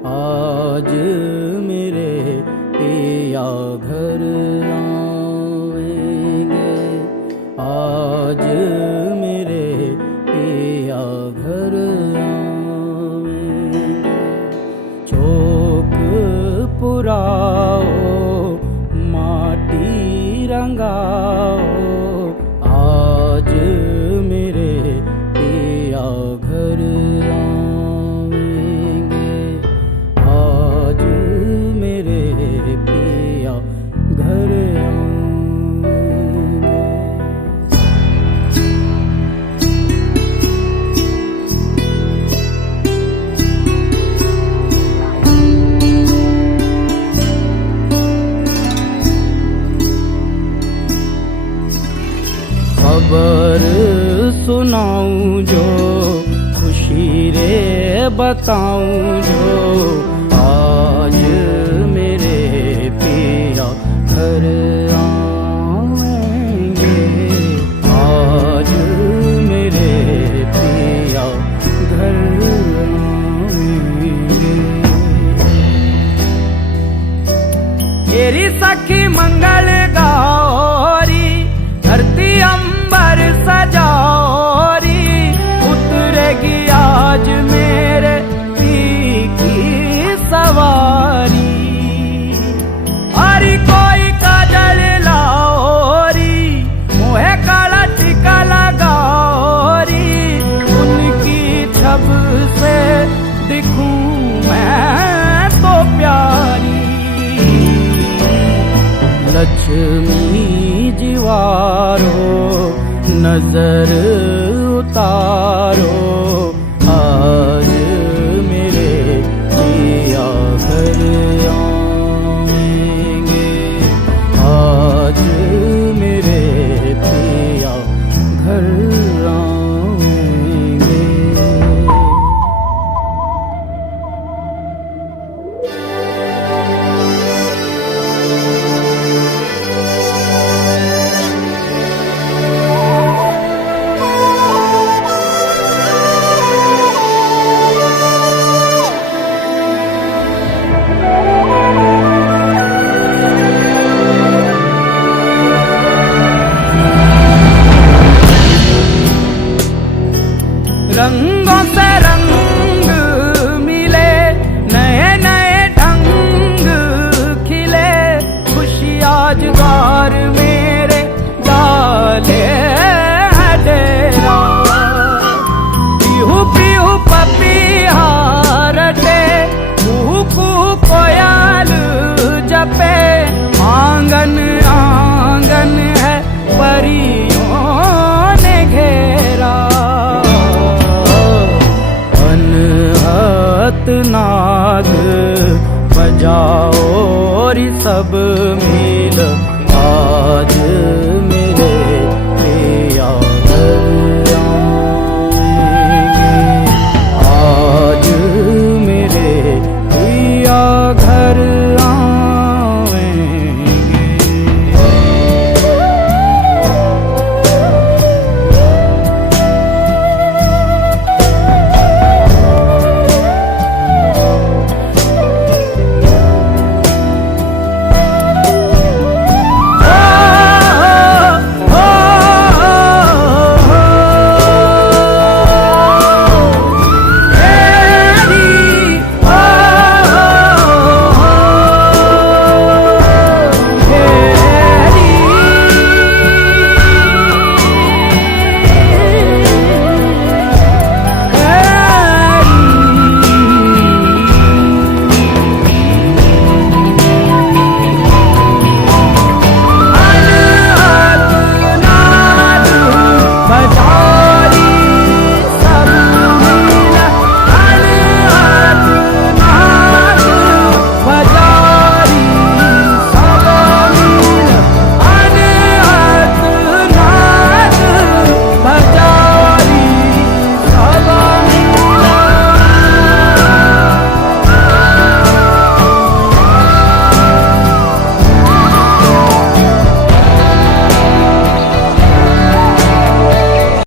आज मेरे पिया घर आएंगे, आज मेरे पिया घर आएंगे। चौक पुराओ, माटी रंगाओ, आज मेरे पिया घर आएंगे, आज मेरे पिया घर आएंगे। खबर सुनाऊं जो, खुशी रे बताऊं जो, आज मेरे पिया घर आएंगे, आज मेरे पिया घर आएंगे। तेरी सखी मंगल गौरी, धरती अंबर सजाओरी, उतरेगी आज मेरे पी की सवारी। हरी कोई काजल लाओरी, मोहे काला टीका लगाओरी, उनकी छब से दिखूं मैं तो प्यारी। लक्ष्मी जीवारो नजर उतारो, आज मेरे पिया घर आएंगे, आज मेरे पिया घर आएंगे। रंगों से रंग मिले, नए नए ढंग खिले, खुशी आज द्वार मेरे डाले है डेरा। पीहू पीहू पपीहा रटे, कुहू कुहू कोयल जपे, आंगन आंगन है परियों ने घेरा। नाद बजाओ रि सब मिल, आज